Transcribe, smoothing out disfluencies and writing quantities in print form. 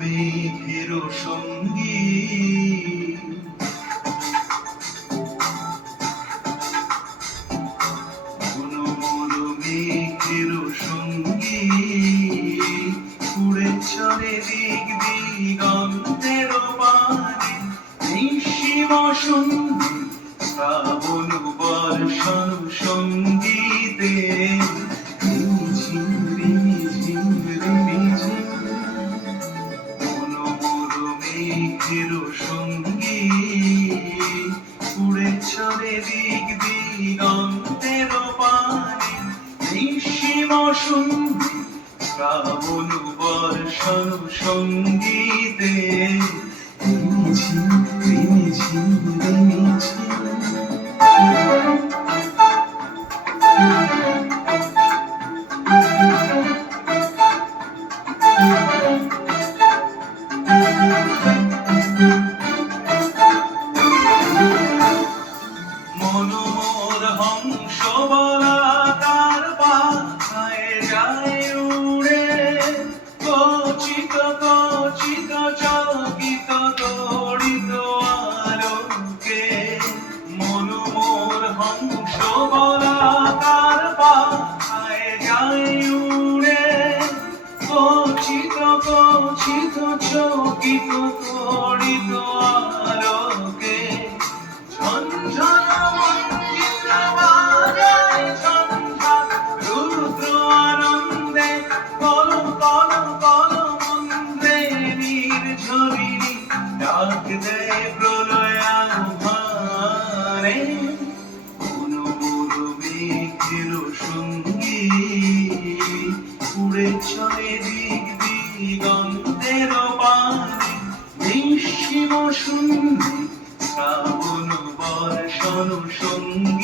মেঘের সঙ্গী মেঘের সঙ্গী উড়ে চলে দিক দিগন্তের পানে নিঃসীম সঙ্গী শ্রাবণ বর্ষণ সঙ্গীতে মেঘের সঙ্গী উড়ে চলে দিক দিগন্তের পানে নিঃসীম সঙ্গী শ্রাবণ বর্ষণ সঙ্গীতে মনোমোর হংস বলা তার পাখায় যায় উড়ে কচিত কচিত চকিত তড়িত আলোকে মনোমোর হংস বলা তার পাখায় যায় উড়ে কচিত কচিত চকিত তড়িত আলোকে ঝঞ্ঝন মঞ্জিল বাজায় সন্ধ্যা রুদ্র আনন্দে কল কল কল মন্দ্রে নির্ঝরিণী ডাক দেয় প্রলয়াভারে মনোমোর মেঘের সঙ্গী উড়ে চলে দিক দিগন্তের পানে নিঃসীম সঙ্গী শ্রাবণ বর্ষণ সঙ্গী